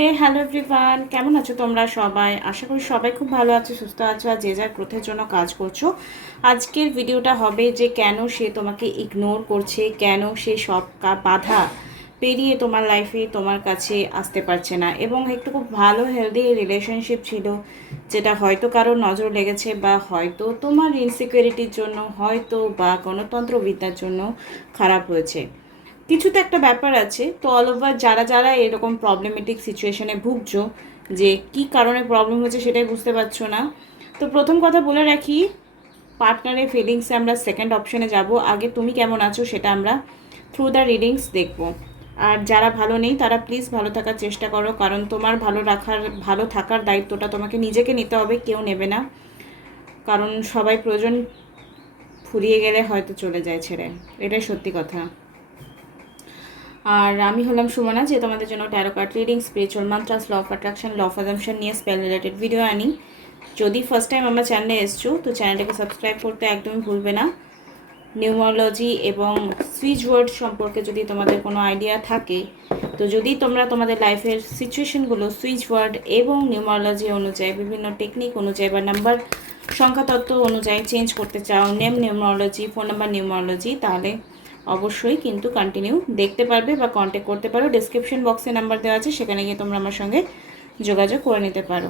হে hello everyone, কেমন আছো তোমরা সবাই? আশা করি সবাই খুব ভালো আছো, সুস্থ আছো আর যে যার গ্রোথের জন্য কাজ করছো। আজকের ভিডিওটা হবে যে কেন সে তোমাকে ইগনোর করছে, কেন সে সব বাধা পেরিয়ে তোমার লাইফে তোমার কাছে আসতে পারছে না, এবং একটু খুব ভালো হেলদি রিলেশনশিপ ছিল যেটা হয়তো কারোর নজর লেগেছে, বা হয়তো তোমার ইনসিকিউরিটির জন্য, হয়তো বা গণতন্ত্রবিদ্যার জন্য খারাপ হয়েছে। কিছু তো একটা ব্যাপার আছে। তো অল ওভার যারা যারা এরকম প্রবলেমেটিক সিচুয়েশনে ভুগছো, যে কি কারণে প্রবলেম হচ্ছে সেটাই বুঝতে পারছো না। তো প্রথম কথা বলে রাখি, পার্টনারের ফিলিংসে আমরা সেকেন্ড অপশনে যাব। আগে তুমি কেমন আছো সেটা আমরা থ্রু দ্য রিডিংস দেখব। আর যারা ভালো নেই তারা প্লিজ ভালো থাকার চেষ্টা করো, কারণ তোমার ভালো থাকার দায়িত্বটা তোমাকে নিজেকে নিতে হবে, কেউ নেবে না। কারণ সবাই প্রয়োজন ফুরিয়ে গেলে হয়তো চলে যায় ছেড়ে, এটাই সত্যি কথা। আর আমি হলাম সুমনা, যে তোমাদের জন্য tarot card reading, spiritual mantras, law of attraction, law of assumption নিয়ে স্পেল রিলেটেড ভিডিও আনি। যদি ফার্স্ট টাইম আমার চ্যানেলে এসছো তো চ্যানেলটাকে সাবস্ক্রাইব করতে একদমই ভুলবে না। নিউমোলজি এবং সুইচ ওয়ার্ড সম্পর্কে যদি তোমাদের কোনো আইডিয়া থাকে, তো যদি তোমরা তোমাদের লাইফের সিচুয়েশনগুলো সুইচ ওয়ার্ড এবং নিউমোলজি অনুযায়ী, বিভিন্ন টেকনিক অনুযায়ী বা নাম্বার সংখ্যাতত্ত্ব অনুযায়ী চেঞ্জ করতে চাও, নেম নিউমোলজি, ফোন নাম্বার নিউমোলজি, তাহলে অবশ্যই কিন্তু কন্টিনিউ দেখতে পারবে বা কন্ট্যাক্ট করতে পারো। ডেসক্রিপশন বক্সে নাম্বার দেওয়া আছে, সেখানে গিয়ে তোমরা আমার সঙ্গে যোগাযোগ করে নিতে পারো।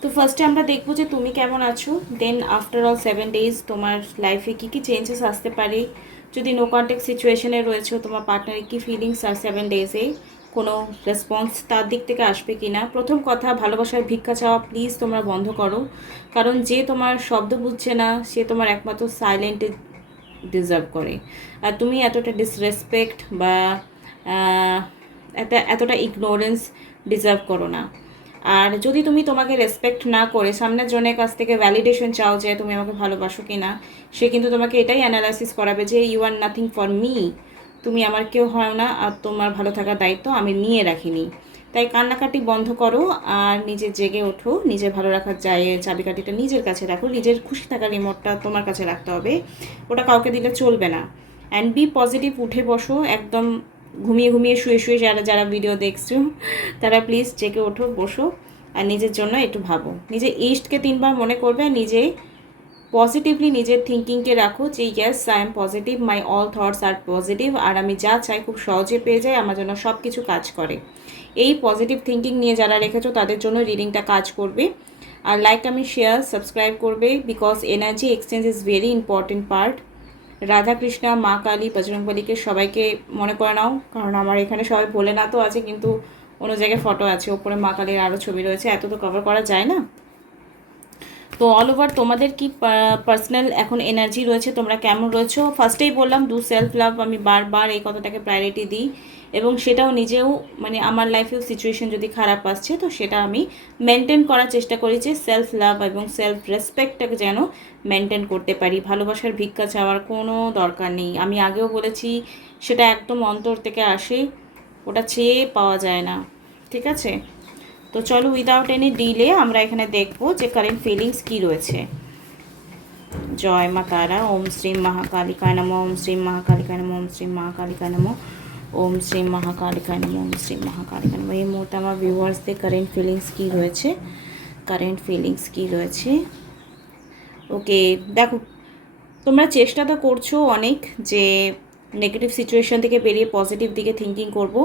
তো ফার্স্টে আমরা দেখবো যে তুমি কেমন আছো, দেন আফটার অল 7 days তোমার লাইফে কী কী চেঞ্জেস আসতে পারে। যদি নো কন্ট্যাক্ট সিচুয়েশনে রয়েছে, তোমার পার্টনারের কী ফিলিংস আর 7 days কোনো রেসপন্স তার দিক থেকে আসবে কি না। প্রথম কথা, ভালোবাসার ভিক্ষা চাওয়া প্লিজ তোমরা বন্ধ করো, কারণ যে তোমার শব্দ বুঝছে না সে তোমার একমাত্র সাইলেন্টে ডিজার্ভ করে। আর তুমি এতটা ডিসরেসপেক্ট বা এতটা ইগনোরেন্স ডিজার্ভ করো না। আর যদি তুমি তোমাকে রেসপেক্ট না করে সামনের জনের কাছ থেকে ভ্যালিডেশন চাও যে তুমি আমাকে ভালোবাসো কি না, সে কিন্তু তোমাকে এটাই অ্যানালাইসিস করাবে যে you are nothing for me, তুমি আমার কেউ হয় না, আর তোমার ভালো থাকার দায়িত্ব আমি নিয়ে রাখিনি। তাই কান্নাকাটি বন্ধ করো আর নিজে জেগে ওঠো, নিজের ভালো রাখার চাবিকাঠিটা নিজের কাছে রাখো, নিজের খুশি থাকার রিমোটটা তোমার কাছে রাখতে হবে, ওটা কাউকে দিলে চলবে না। অ্যান্ড বি পজিটিভ, উঠে বসো একদম, ঘুমিয়ে ঘুমিয়ে শুয়ে শুয়ে যারা যারা ভিডিও দেখছো তারা প্লিজ জেগে ওঠো, বসো আর নিজের জন্য একটু ভাবো। নিজের ইস্টকে 3বার মনে করবে, নিজে পজিটিভলি নিজের থিঙ্কিংকে রাখো যে yes I am positive, my all thoughts are positive, আর আমি যা চাই খুব সহজে পেয়ে যাই, আমার জন্য সব কিছু কাজ করে। এই পজিটিভ থিঙ্কিং নিয়ে যারা রেখেছো তাদের জন্য রিডিংটা কাজ করবে। আর লাইক, আমি শেয়ার, সাবস্ক্রাইব করবে, because energy exchange is very important part. Radha Krishna, মা কালী, বজরংবলীকে সবাইকে মনে করে নাও, কারণ আমার এখানে সবাই ভোলেনাথও আছে, কিন্তু অন্য জায়গায় ফটো আছে, ওপরে মা কালীর আরও ছবি রয়েছে, এত তো কভার করা যায় না। তো অল ওভার তোমাদের কি পার্সোনাল এখন এনার্জি রয়েছে, তোমরা কেমন রয়েছো। ফার্স্টেই বললাম ডু সেলফ লাভ, আমি বারবার এই কথাটাকে প্রায়োরিটি দিই, এবং সেটাও নিজেও, মানে আমার লাইফেও সিচুয়েশন যদি খারাপ আসছে তো সেটা আমি মেনটেন করার চেষ্টা করি, যে সেলফ লাভ এবং সেলফ রেসপেক্টটাকে যেন মেনটেন করতে পারি। ভালোবাসার ভিক্ষা চাওয়ার কোনো দরকার নেই, আমি আগেও বলেছি, সেটা একদম অন্তর থেকে আসে, ওটা চেয়ে পাওয়া যায় না, ঠিক আছে। তো চলো উইদাউট এনি ডিলে আমরা এখানে দেখব যে কারেন্ট ফিলিংস কি রয়েছে। জয় মা তারা, ওম শ্রী মহাকালিকায় নমঃ, ওম শ্রী মহাকালিকায় নমঃ, ওম শ্রী মহাকালিকায় নমঃ, ওম শ্রী মহাকালিকায় নমঃ, ওম শ্রী মহাকালিকায় নমঃ। এই মুহূর্তে আমার ভিউয়ার্সদের কারেন্ট ফিলিংস কি রয়েছে, কারেন্ট ফিলিংস কি রয়েছে। ওকে, দেখো তোমরা চেষ্টা তো করছো অনেক যে নেগেটিভ সিচুয়েশন থেকে বেরিয়ে পজিটিভ দিকে থিঙ্কিং করব,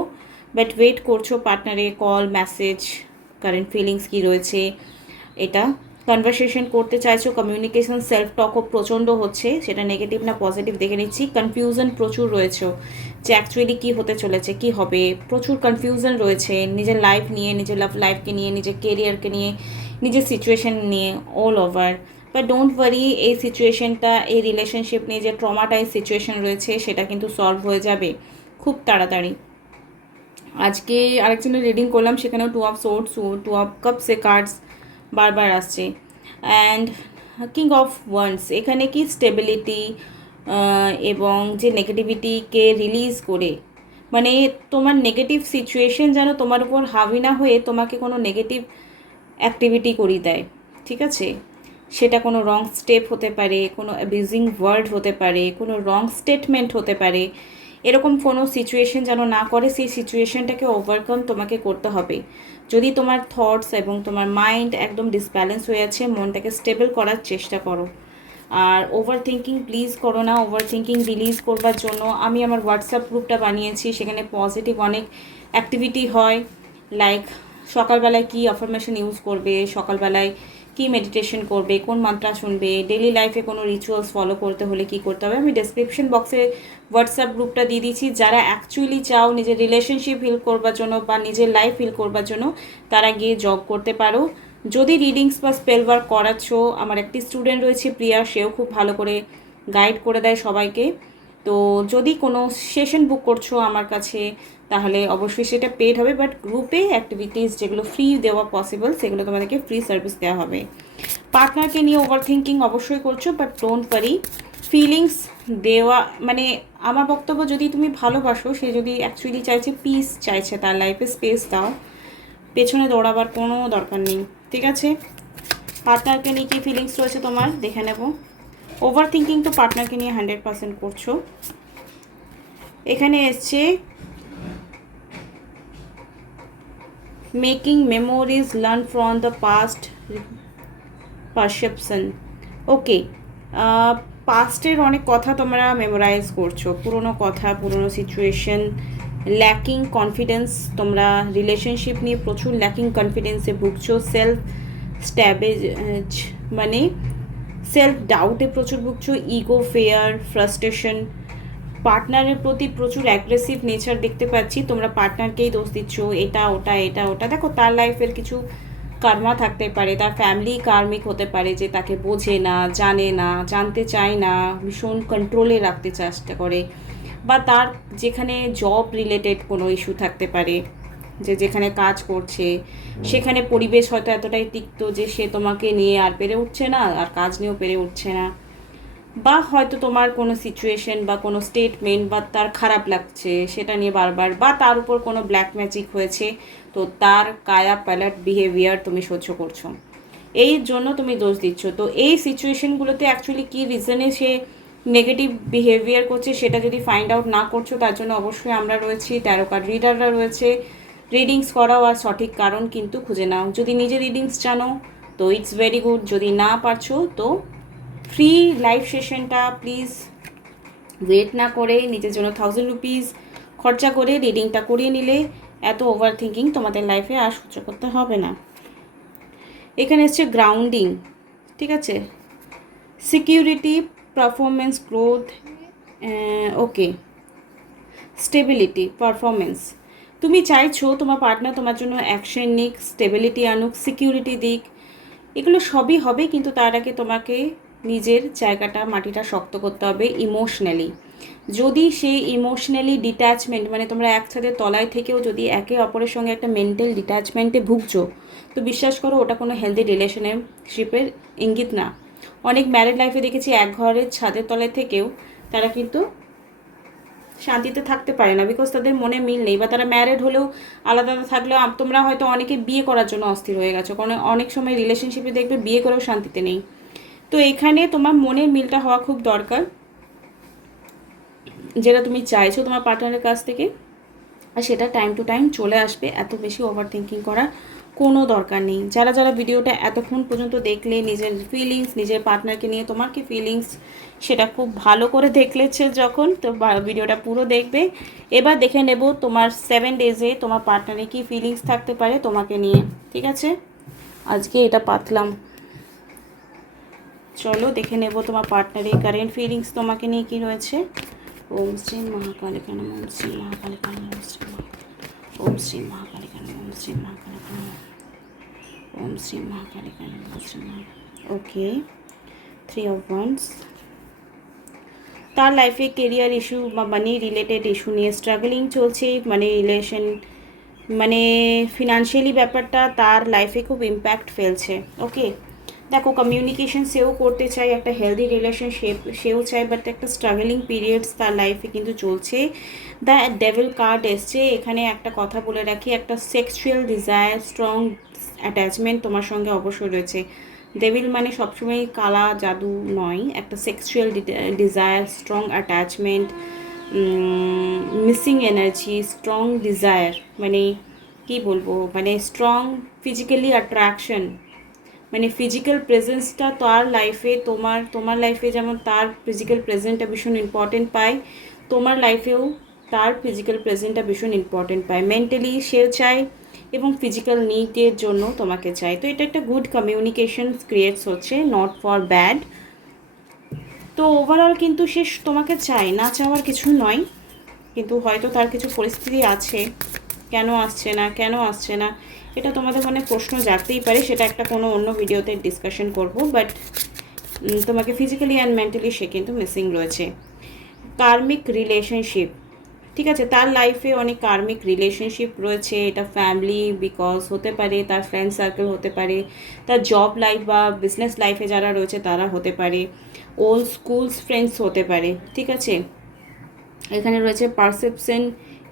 বাট ওয়েট করছো পার্টনারের কল, মেসেজ, কারেন্ট ফিলিংস কী রয়েছে এটা। কনভারসেশন করতে চাইছো, কমিউনিকেশন সেলফ টকও প্রচণ্ড হচ্ছে, সেটা নেগেটিভ না পজিটিভ দেখে নিচ্ছি। কনফিউশন প্রচুর রয়েছে যে অ্যাকচুয়ালি কী হতে চলেছে, কী হবে, প্রচুর কনফিউশন রয়েছে নিজের লাইফ নিয়ে, নিজের লাভ লাইফকে নিয়ে, নিজের কেরিয়ারকে নিয়ে, নিজের সিচুয়েশন নিয়ে, all over. But don't worry, এই সিচুয়েশনটা, এই রিলেশনশিপ নিয়ে যে ট্রমাটাইজ সিচুয়েশন রয়েছে সেটা কিন্তু সলভ হয়ে যাবে খুব তাড়াতাড়ি। আজকে আরেকজনের রিডিং করলাম, সেখানেও 2 of Swords, 2 of Cups cards বারবার আসছে, অ্যান্ড কিং অফ ওয়ান্স। এখানে কি স্টেবিলিটি এবং যে নেগেটিভিটিকে রিলিজ করে, মানে তোমার নেগেটিভ সিচুয়েশন যেন তোমার উপর হাবি না হয়ে তোমাকে কোনো নেগেটিভ অ্যাক্টিভিটি করিয়ে দেয়, ঠিক আছে। সেটা কোনো রং স্টেপ হতে পারে, কোনো অ্যাবিউজিং ওয়ার্ড হতে পারে, কোনো রং স্টেটমেন্ট হতে পারে। এরকম কোনো সিচুয়েশন যেন না করে, সেই সিচুয়েশনটাকে ওভারকাম তোমাকে করতে হবে। যদি তোমার থটস এবং তোমার মাইন্ড একদম ডিসব্যালেন্স হয়ে আছে, মনটাকে স্টেবল করার চেষ্টা করো। আর ওভার থিঙ্কিং প্লিজ করো না। ওভার থিঙ্কিং রিলিজ করবার জন্য আমি আমার হোয়াটসঅ্যাপ গ্রুপটা বানিয়েছি, সেখানে পজিটিভ অনেক অ্যাক্টিভিটি হয়। লাইক সকালবেলায় কী অ্যাফার্মেশন ইউজ করবে, সকালবেলায় কি মেডিটেশন করবে, কোন মান্ত্রা শুনবে, ডেলি লাইফে কোনো রিচুয়ালস ফলো করতে হলে কি করতে হবে, আমি ডেসক্রিপশন বক্সে হোয়াটসঅ্যাপ গ্রুপটা দিয়ে দিচ্ছি। যারা অ্যাকচুয়ালি চাও নিজের রিলেশনশিপ হিল করবার জন্য বা নিজের লাইফ হিল করবার জন্য, তারা গিয়ে জব করতে পারো। যদি রিডিংস বা স্পেল ওয়ার্ক করাচ্ছ, আমার একটি স্টুডেন্ট রয়েছে প্রিয়া, সেও খুব ভালো করে গাইড করে দেয় সবাইকে। তো যদি কোনো সেশন বুক করছো আমার কাছে, তাহলে অবশ্যই সেটা পেড হবে, বাট গ্রুপে অ্যাক্টিভিটিস যেগুলো ফ্রি দেওয়া পসিবল, সেগুলো তোমাদেরকে ফ্রি সার্ভিস দেওয়া হবে। পার্টনারকে নিয়ে ওভার থিঙ্কিং অবশ্যই করছো, বাট ডোন্ট ওয়ারি, ফিলিংস দেওয়া মানে আমার বক্তব্য, যদি তুমি ভালোবাসো, সে যদি অ্যাকচুয়ালি চাইছে পিস চাইছে, তার লাইফে স্পেস দাও, পেছনে দৌড়াবার কোনো দরকার নেই, ঠিক আছে? পার্টনারকে নিয়ে কী ফিলিংস রয়েছে তোমার দেখে নেব। ওভার থিঙ্কিং তো পার্টনারকে নিয়ে 100% করছো। এখানে এসছে making memories, learn from the past, perception. Okay, পাস্টের অনেক কথা তোমরা মেমোরাইজ করছো, পুরনো কথা, পুরনো সিচুয়েশন। ল্যাকিং কনফিডেন্স, তোমরা রিলেশনশিপ নিয়ে প্রচুর ল্যাকিং কনফিডেন্সে ভুগছো। সেলফ স্ট্যাবেজ মানে সেলফ ডাউটে প্রচুর ভুগছো। Ego, fair, frustration. পার্টনারের প্রতি প্রচুর অ্যাগ্রেসিভ নেচার দেখতে পাচ্ছি, তোমরা পার্টনারকেই দোষ দিচ্ছ, এটা ওটা এটা ওটা। দেখো, তার লাইফের কিছু কার্মা থাকতে পারে, তার ফ্যামিলি কার্মিক হতে পারে, যে তাকে বোঝে না, জানে না, জানতে চায় না, ভীষণ কন্ট্রোলে রাখতে চেষ্টা করে। বা তার যেখানে জব রিলেটেড কোনো ইস্যু থাকতে পারে, যে যেখানে কাজ করছে সেখানে পরিবেশ হয়তো এতটাই তিক্ত যে সে তোমাকে নিয়ে আর পেরে উঠছে না, আর কাজ নিয়েও পেরে উঠছে না। বা হয়তো তোমার কোনো সিচুয়েশন বা কোনো স্টেটমেন্ট বা তার খারাপ লাগছে সেটা নিয়ে বারবার, বা তার উপর কোনো ব্ল্যাক ম্যাজিক হয়েছে, তো তার কায়া প্যালাট বিহেভিয়ার তুমি সহ্য করছো, এই জন্য তুমি দোষ দিচ্ছ। তো এই সিচুয়েশনগুলোতে অ্যাকচুয়ালি কী রিজনে সে নেগেটিভ বিহেভিয়ার করছে, সেটা যদি ফাইন্ড আউট না করছো, তার জন্য অবশ্যই আমরা রয়েছি, 13 কার্ড রিডাররা রয়েছে। রিডিংস করাও আর সঠিক কারণ কিন্তু খুঁজে নাও। যদি নিজে রিডিংস জানো তো ইটস ভেরি গুড, যদি না পারছো তো ফ্রি লাইভ সেশনটা প্লিজ ওয়েট না করে নিজের জন্য 1000 রুপিস খরচা করে রিডিংটা করিয়ে নিলে এত ওভার থিঙ্কিং তোমাদের লাইফে আর সহ্য করতে হবে না। এখানে এসছে গ্রাউন্ডিং, ঠিক আছে, সিকিউরিটি, পারফরমেন্স, গ্রোথ, ওকে, স্টেবিলিটি, পারফরমেন্স। তুমি চাইছো তোমার পার্টনার তোমার জন্য অ্যাকশন নিক, স্টেবিলিটি আনুক, সিকিউরিটি দিক, এগুলো সবই হবে, কিন্তু তার আগে তোমাকে নিজের জায়গাটা, মাটিটা শক্ত করতে হবে ইমোশনালি। যদি সে ইমোশনালি ডিট্যাচমেন্ট, মানে তোমরা একসাথে তলায় থেকেও যদি একে অপরের সঙ্গে একটা মেন্টাল ডিট্যাচমেন্টে ভুগছো, তো বিশ্বাস করো ওটা কোনো হেলদি রিলেশনশিপের ইঙ্গিত না। অনেক ম্যারিড লাইফে দেখেছি এক ঘরের ছাদের তলায় থেকেও তারা কিন্তু শান্তিতে থাকতে পারে না, বিকজ তাদের মনে মিল নেই, বা তারা ম্যারিড হলেও আলাদা থাকলেও তোমরা হয়তো অনেকে বিয়ে করার জন্য অস্থির হয়ে গেছো, কারণ অনেক সময় রিলেশনশিপে দেখবে বিয়ে করেও শান্তিতে নেই। তো এখানে তোমার মনের মিলটা হওয়া খুব দরকার, যেটা তুমি চাইছো তোমার পার্টনারের কাছ থেকে, আর সেটা টাইম টু টাইম চলে আসবে। এত বেশি ওভার থিঙ্কিং করার কোনো দরকার নেই। যারা যারা ভিডিওটা এতক্ষণ পর্যন্ত দেখলে, নিজের ফিলিংস, নিজের পার্টনারকে নিয়ে তোমার কি ফিলিংস সেটা খুব ভালো করে দেখলেছে যখন, তো ভিডিওটা পুরো দেখবে। এবার দেখে নেব তোমার 7 ডেজে তোমার পার্টনারে কি ফিলিংস থাকতে পারে তোমাকে নিয়ে, ঠিক আছে? আজকে এটা পাতলাম, চলো দেখে নেব তোমার পার্টনারের কারেন্ট ফিলিংস তোমাকে নিয়ে কি রয়েছে। ওম শ্রী মহাকালিকা নমঃ, ওম শ্রী মহাকালিকা নমঃ, ওম শ্রী মহাকালিকা নমঃ, ওম শ্রী মহাকালিকা নমঃ, ওম শ্রী মহাকালিকা নমঃ, ওম শ্রী মহাকালিকা। ওকে, 3 of Wands। তার লাইফে কেরিয়ার ইস্যু বা মানি রিলেটেড ইস্যু নিয়ে স্ট্রাগলিং চলছে, মানে রিলেশন, মানে ফিনান্সিয়ালি ব্যাপারটা তার লাইফে খুব ইম্প্যাক্ট ফেলছে। ওকে, দেখো কমিউনিকেশন সেও করতে চাই, একটা হেলদি রিলেশনশিপ সেও চাই, বাট একটা স্ট্রাগলিং পিরিয়ডস তার লাইফে কিন্তু চলছে। দ্য ডেভিল কার্ড এসছে। এখানে একটা কথা বলে রাখি, একটা সেক্সুয়াল ডিজায়ার, স্ট্রং অ্যাটাচমেন্ট তোমার সঙ্গে অবশ্যই রয়েছে। ডেভিল মানে সবসময় কালা জাদু নয়, একটা sexual desire, strong attachment, missing energy, strong desire, মানে কি বলবো, মানে স্ট্রং ফিজিক্যালি অ্যাট্রাকশন, মানে ফিজিক্যাল প্রেজেন্সটা তার লাইফে, তোমার লাইফে যেমন তার ফিজিক্যাল প্রেজেন্টটা ভীষণ ইম্পর্টেন্ট পায়, তোমার লাইফেও তার ফিজিক্যাল প্রেজেন্টটা ভীষণ ইম্পর্টেন্ট পায়। মেন্টালি সে চায় এবং ফিজিক্যাল নিডের জন্য তোমাকে চায়। তো এটা একটা গুড কমিউনিকেশন ক্রিয়েটস হচ্ছে, নট ফর ব্যাড। তো ওভারঅল কিন্তু সে তোমাকে চায়, না চাওয়ার কিছু নয়, কিন্তু হয়তো তার কিছু পরিস্থিতি আছে, কেন আসছে না এটা তোমাদের মনে প্রশ্ন জাগতেই পারে, সেটা একটা কোনো অন্য ভিডিওতে ডিসকাশন করব। বাট তোমাকে ফিজিক্যালি অ্যান্ড মেন্টালি সে কিন্তু মিসিং রয়েছে। কার্মিক রিলেশনশিপ, ঠিক আছে, তার লাইফে অনেক কার্মিক রিলেশনশিপ রয়েছে। এটা ফ্যামিলি বিকজ হতে পারে, তার ফ্রেন্ড সার্কেল হতে পারে, তার জব লাইফ বা বিজনেস লাইফে যারা রয়েছে তারা হতে পারে, ওল্ড স্কুলস ফ্রেন্ডস হতে পারে, ঠিক আছে। এখানে রয়েছে perception,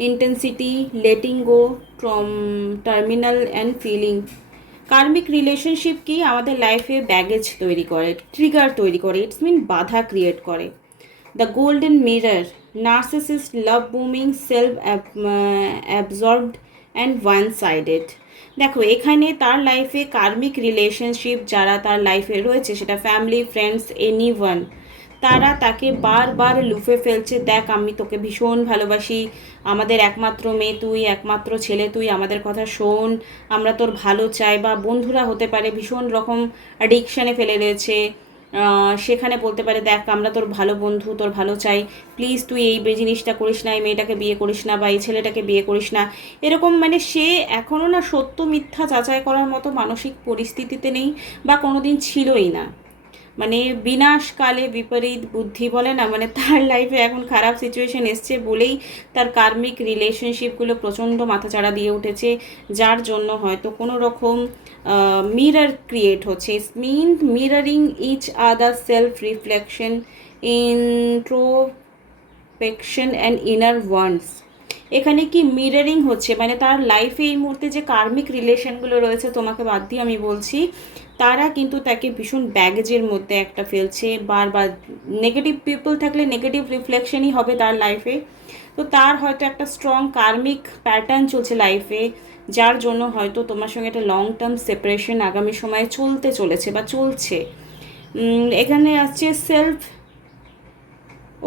intensity, letting go, terminal and feeling. Karmic relationship কি আমাদের লাইফে ব্যাগেজ তৈরি করে, ট্রিগার তৈরি করে, ইটস মিন বাধা ক্রিয়েট করে। The golden mirror, narcissist, love booming, self absorbed and one sided. দেখো এখানে তার লাইফে কার্মিক রিলেশনশিপ যারা তার লাইফে রয়েছে, সেটা ফ্যামিলি, ফ্রেন্ডস, এনিওয়ান, তারা তাকে বারবার লুফে ফেলছে। দেখ আমি তোকে ভীষণ ভালোবাসি, আমাদের একমাত্র মেয়ে তুই, একমাত্র ছেলে তুই, আমাদের কথা শোন, আমরা তোর ভালো চাই। বা বন্ধুরা হতে পারে ভীষণ রকম অ্যাডিকশানে ফেলে রয়েছে, সেখানে বলতে পারে দেখ আমরা তোর ভালো বন্ধু, তোর ভালো চাই, প্লিজ তুই এই জিনিসটা করিস না, এই মেয়েটাকে বিয়ে করিস না, বা এই ছেলেটাকে বিয়ে করিস না। এরকম মানে সে এখনও না সত্য মিথ্যা যাচাই করার মতো মানসিক পরিস্থিতিতে নেই, বা কোনো দিন ছিলই না। মানে বিনাশকালে বিপরীত বুদ্ধি বলে না, মানে তার লাইফে এখন খারাপ সিচুয়েশন এসছে বলেই তার কার্মিক রিলেশনশিপগুলো প্রচণ্ড মাথাচাড়া দিয়ে উঠেছে, যার জন্য হয়তো কোনো রকম মিরর ক্রিয়েট হচ্ছে। Mean mirroring each other, self reflection, introspection and inner wants. এখানে কি মিররিং হচ্ছে, মানে তার লাইফে এই মুহূর্তে যে কার্মিক রিলেশনগুলো রয়েছে, তোমাকে বাদ দিয়ে আমি বলছি, তারা কিন্তু তাকে ভীষণ ব্যাগেজের মধ্যে একটা ফেলছে। বারবার নেগেটিভ পিপল থাকলে নেগেটিভ রিফ্লেকশনই হবে তার লাইফে। তো তার হয়তো একটা স্ট্রং কার্মিক প্যাটার্ন চলছে লাইফে, যার জন্য হয়তো তোমার সঙ্গে একটা লং টার্ম সেপারেশন আগামী সময়ে চলতে চলেছে বা চলছে। এখানে আসছে self,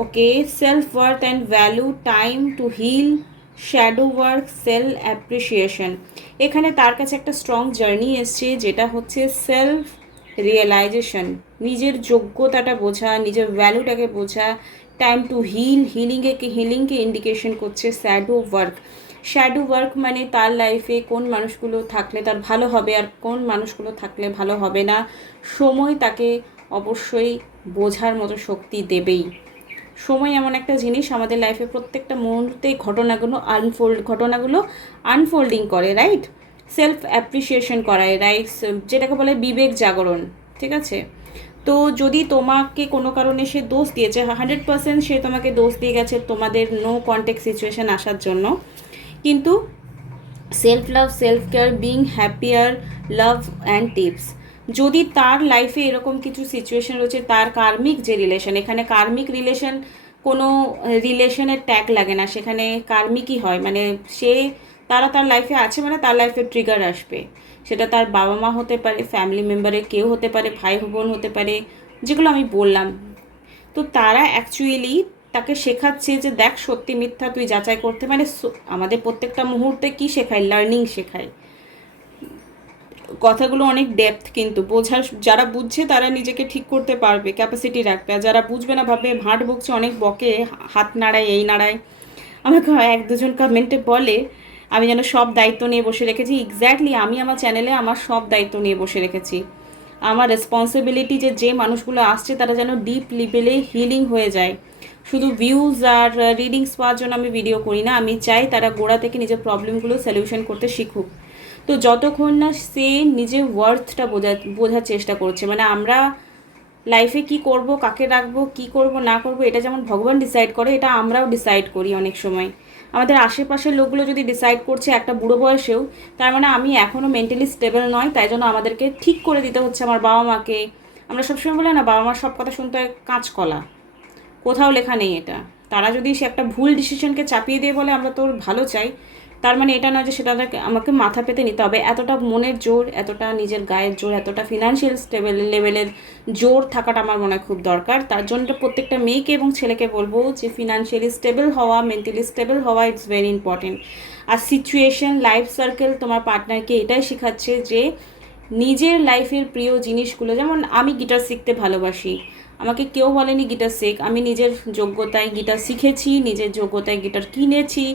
okay, self worth and value, time to heal, shadow work, self appreciation. এখানে তার কাছে একটা স্ট্রং জার্নি এসছে, যেটা হচ্ছে সেলফ রিয়েলাইজেশন, নিজের যোগ্যতাটা বোঝা, নিজের ভ্যালুটাকে বোঝা, টাইম টু হিল, হিলিংকে ইন্ডিকেশন করছে। শ্যাডো ওয়ার্ক মানে তার লাইফে কোন মানুষগুলো থাকলে তার ভালো হবে আর কোন মানুষগুলো থাকলে ভালো হবে না, সময় তাকে অবশ্যই বোঝার মতো শক্তি দেবেই। সময় এমন একটা জিনিস আমাদের লাইফে প্রত্যেকটা মুহূর্তে ঘটনাগুলো আনফোল্ডিং করে, রাইট, সেলফ অ্যাপ্রিসিয়েশন করায়, রাইট, যেটাকে বলে বিবেক জাগরণ, ঠিক আছে। তো যদি তোমাকে কোনো কারণে সে দোষ দিয়েছে, 100% সে তোমাকে দোষ দিয়ে গেছে তোমাদের নো কন্ট্যাক্ট সিচুয়েশান আসার জন্য, কিন্তু self love, self care, being happier, love and tips, যদি তার লাইফে এরকম কিছু সিচুয়েশন রয়েছে, তার কার্মিক যে রিলেশন, এখানে কার্মিক রিলেশন কোনো রিলেশনের ট্যাগ লাগে না, সেখানে কার্মিকই হয়, মানে সে তারা তার লাইফে আছে মানে তার লাইফে ট্রিগার আসবে। সেটা তার বাবা মা হতে পারে, ফ্যামিলি মেম্বারের কেউ হতে পারে, ভাই বোন হতে পারে, যেগুলো আমি বললাম। তো তারা অ্যাকচুয়ালি তাকে শেখাচ্ছে যে দেখ সত্যি মিথ্যা তুই যাচাই করতে, মানে আমাদের প্রত্যেকটা মুহূর্তে কি শেখায়, লার্নিং শেখায়। কথাগুলো অনেক ডেপথ, কিন্তু বোঝার যারা বুঝছে তারা নিজেকে ঠিক করতে পারবে, ক্যাপাসিটি রাখবে। আর যারা বুঝবে না ভাবে ভাঁট বকছে, অনেক বকে, হাত নাড়ায়, এই নাড়ায়। আমাকে এক দুজন কমেন্টে বলে আমি যেন সব দায়িত্ব নিয়ে বসে রেখেছি। এক্স্যাক্টলি, আমি আমার চ্যানেলে আমার সব দায়িত্ব নিয়ে বসে রেখেছি। আমার রেসপন্সিবিলিটি যে মানুষগুলো আসছে তারা যেন ডিপ লেভেলে হিলিং হয়ে যায়। শুধু ভিউজ আর রিডিংস পাওয়ার জন্য আমি ভিডিও করি না, আমি চাই তারা গোড়া থেকে নিজের প্রবলেমগুলো সলিউশন করতে শিখুক। তো যতক্ষণ না সে নিজের ওয়ার্থটা বোঝার চেষ্টা করছে, মানে আমরা লাইফে কি করব, কাকে রাখবো, কি করব না করব, এটা যেমন ভগবান ডিসাইড করে, এটা আমরাও ডিসাইড করি অনেক সময়। আমাদের আশেপাশের লোকগুলো যদি ডিসাইড করছে একটা বুড়ো বয়সেও, তার মানে আমি এখনও মেন্টালি স্টেবল নয়, তাই জন্য আমাদেরকে ঠিক করে দিতে হচ্ছে আমার বাবা মাকে। আমরা সবসময় বলে না বাবা মার সব কথা শুনতে হয় কাঁচকলা, কোথাও লেখা নেই এটা, তারা যদি সে একটা ভুল ডিসিশনকে চাপিয়ে দিয়ে বলে আমরা তোর ভালো চাই, তার মানে এটা না যে সেটা আমাকে মাথা পেতে নিতে হবে। এতটা মনের জোর, এতটা নিজের গায়ের জোর, এতটা ফিনান্সিয়াল স্টেবল লেভেলের জোর থাকাটা আমার মনে হয় খুব দরকার। তার জন্য প্রত্যেকটা মেয়েকে এবং ছেলেকে বলবো যে ফিনান্সিয়ালি স্টেবল হওয়া, মেন্টালি স্টেবল হওয়া ইটস ভেরি ইম্পর্টেন্ট। আর সিচুয়েশন, লাইফ সার্কেল তোমার পার্টনারকে এটাই শেখাচ্ছে যে নিজের লাইফের প্রিয় জিনিসগুলো, যেমন আমি গিটার শিখতে ভালোবাসি, আমাকে কেউ বলেনি গিটার শেখ, আমি নিজের যোগ্যতায় গিটার শিখেছি, নিজের যোগ্যতায় গিটার কিনেছি,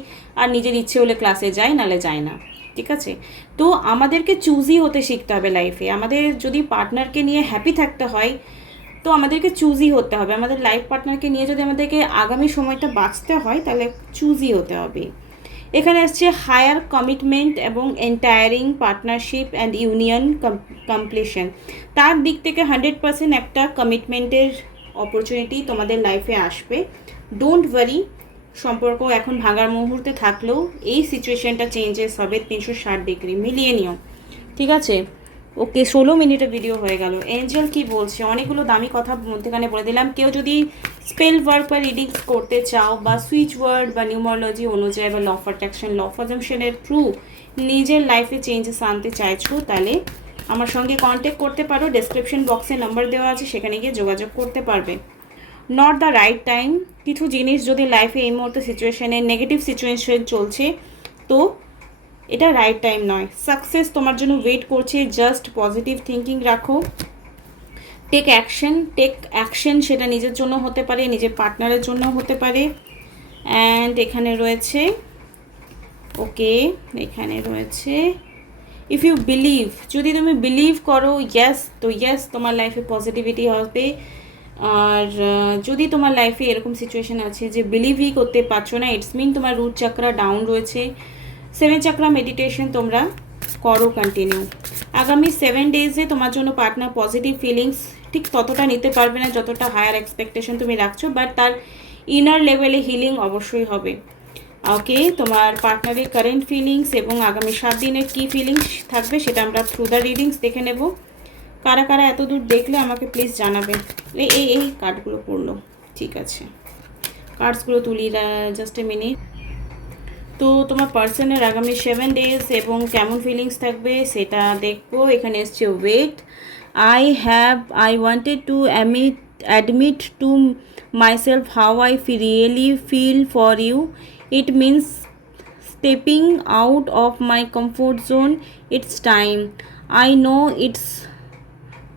আর নিজের ইচ্ছে হলে ক্লাসে যাই, নালে যাই না, ঠিক আছে? তো আমাদেরকে চুজই হতে শিখতে হবে লাইফে। আমাদের যদি পার্টনারকে নিয়ে হ্যাপি থাকতে হয় তো আমাদেরকে চুজই হতে হবে। আমাদের লাইফ পার্টনারকে নিয়ে যদি আমাদেরকে আগামী সময়টা বাঁচতে হয় তাহলে চুজই হতে হবে। এখানে আসছে হায়ার কমিটমেন্ট এবং এন্টায়ারিং পার্টনারশিপ অ্যান্ড ইউনিয়ন কমপ্লিশন। তার দিক থেকে 100% একটা কমিটমেন্টের অপরচুনিটি তোমাদের লাইফে আসবে। ডোন্ট ওয়ারি, সম্পর্ক এখন ভাঙার মুহূর্তে থাকলেও এই সিচুয়েশনটা চেঞ্জেস হবে 360 ডিগ্রি, মিলিয়ে নিও, ঠিক আছে? ওকে, 16 মিনিটের ভিডিও হয়ে গেল। এঞ্জেল কি বলছে, অনেকগুলো দামি কথা মধ্যেখানে বলে দিলাম। কেউ যদি স্পেল ওয়ার্ক বা রিডিংস করতে চাও বা সুইচ ওয়ার্ড বা নিউমোলজি অনুযায়ী বা law of attraction, law of অ্যাজাম্পশনের থ্রু নিজের লাইফে চেঞ্জেস আনতে চাইছো, তাহলে আমার সঙ্গে কন্ট্যাক্ট করতে পারো। ডেসক্রিপশন বক্সে নাম্বার দেওয়া আছে, সেখানে গিয়ে যোগাযোগ করতে পারবে। নট দ্য রাইট টাইম, কিছু জিনিস যদি লাইফে এই মুহূর্তে সিচুয়েশনে নেগেটিভ সিচুয়েশন চলছে তো এটা রাইট টাইম নয়। সাকসেস তোমার জন্য ওয়েট করছে, জাস্ট পজিটিভ থিঙ্কিং রাখো। টেক অ্যাকশন, সেটা নিজের জন্য হতে পারে, নিজের পার্টনারের জন্য হতে পারে। অ্যান্ড এখানে রয়েছে, ওকে, এখানে রয়েছে ইফ ইউ বিলিভ, যদি তুমি বিলিভ করো ইয়েস, তো ইয়েস তোমার লাইফে পজিটিভিটি হবে। আর যদি তোমার লাইফে এরকম সিচুয়েশন আছে যে বিলিভই করতে পারছো না, ইটস মিন তোমার রুট চাকরা ডাউন রয়েছে। 7 চাকরা মেডিটেশন তোমরা করো কন্টিনিউ। আগামী 7 ডেজে তোমার জন্য পার্টনার পজিটিভ ফিলিংস ঠিক ততটা নিতে পারবে না যতটা হায়ার এক্সপেকটেশন তুমি রাখছো, বাট তার ইনার লেভেলে হিলিং অবশ্যই হবে। ওকে, তোমার পার্টনারের কারেন্ট ফিলিংস এবং আগামী 7 দিনের কী ফিলিংস থাকবে সেটা আমরা থ্রু দ্য রিডিংস দেখে নেব। কারা কারা এত দূর দেখলে আমাকে প্লিজ জানাবে। এই কার্ডগুলো পড়লো, ঠিক আছে, কার্ডসগুলো তুলি, জাস্ট এ মিনিট। তো তোমার পার্সনের আগামী 7 ডেজ এবং কেমন ফিলিংস থাকবে সেটা দেখবো। এখানে এসছে wait, I wanted to admit to myself how I really feel for you. It means stepping out of my comfort zone. It's time. I know it's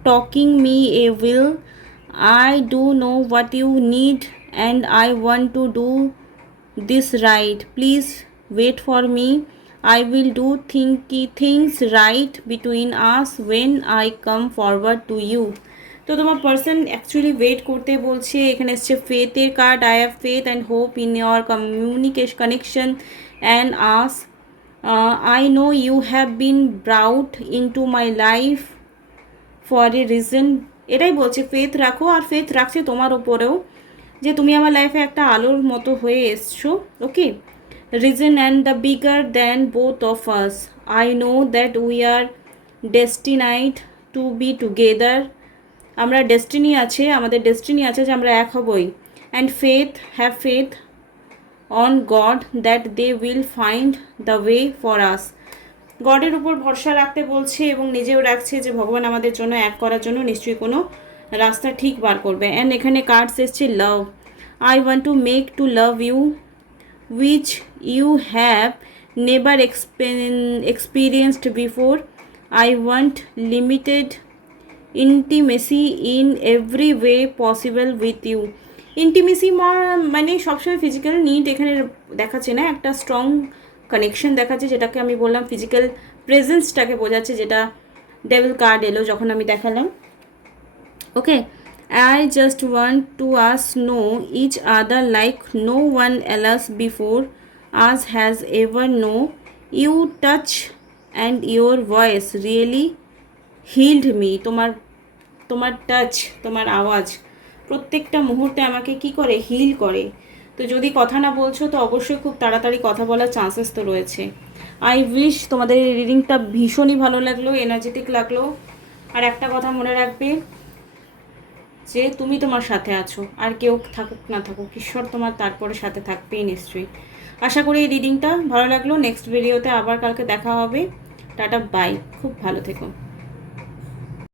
talking me a will. I do know what you need and I want to do this right. Please wait for me. I will do things right between us when I come forward to you. তো তোমার person actually wait করতে বলছে। এখানে এসছে ফেথের card, I have faith and hope in your connection and us. I know you have been brought into my life for a reason. এটাই বলছে, faith রাখো, আর ফেথ রাখছে তোমার ওপরেও যে তুমি আমার লাইফে একটা আলোর মতো হয়ে এসছো। ওকে, reason and the bigger than both of us. I know that we are destined to be together. আমরা ডেস্টিনি আছে, আমাদের ডেস্টিনি আছে যে আমরা এক হবই। And have faith on God that they will find the way for us. গডের উপর ভরসা রাখতে বলছে এবং নিজেও রাখছে যে ভগবান আমাদের জন্য এক করার জন্য নিশ্চয়ই কোনো রাস্তা ঠিক বার করবে। অ্যান্ড এখানে কার্ডস এসছে love, I want to make to love you which you have never experienced before. I want limited intimacy in every way possible with you. Intimacy মানে সবসময় ফিজিক্যাল নিড এখানে দেখাচ্ছে না, একটা স্ট্রং কানেকশন দেখাচ্ছে, যেটাকে আমি বললাম ফিজিক্যাল প্রেজেন্সটাকে বোঝাচ্ছে, যেটা ডেভিল কার্ড এলো যখন আমি দেখালাম। ওকে, I just want to us know each other like no one else before us has ever known. You touch and your voice really healed me. তোমার টাচ, তোমার আওয়াজ প্রত্যেকটা মুহূর্তে আমাকে কি করে, হিল করে। তো যদি কথা না বলছো তো অবশ্যই খুব তাড়াতাড়ি কথা বলার চান্সেস তো রয়েছে। আই উইশ তোমাদের এই রিডিংটা ভীষণই ভালো লাগলো, এনার্জেটিক লাগলো। আর একটা কথা মনে রাখবে, যে তুমি তোমার সাথে আছো, আর কেউ থাকুক না থাকুক ঈশ্বর তোমার তারপরে সাথে থাকবেই নিশ্চয়ই। আশা করি এই রিডিংটা ভালো লাগলো। নেক্সট ভিডিওতে আবার কালকে দেখা হবে। টাটা বাই, খুব ভালো থেকো।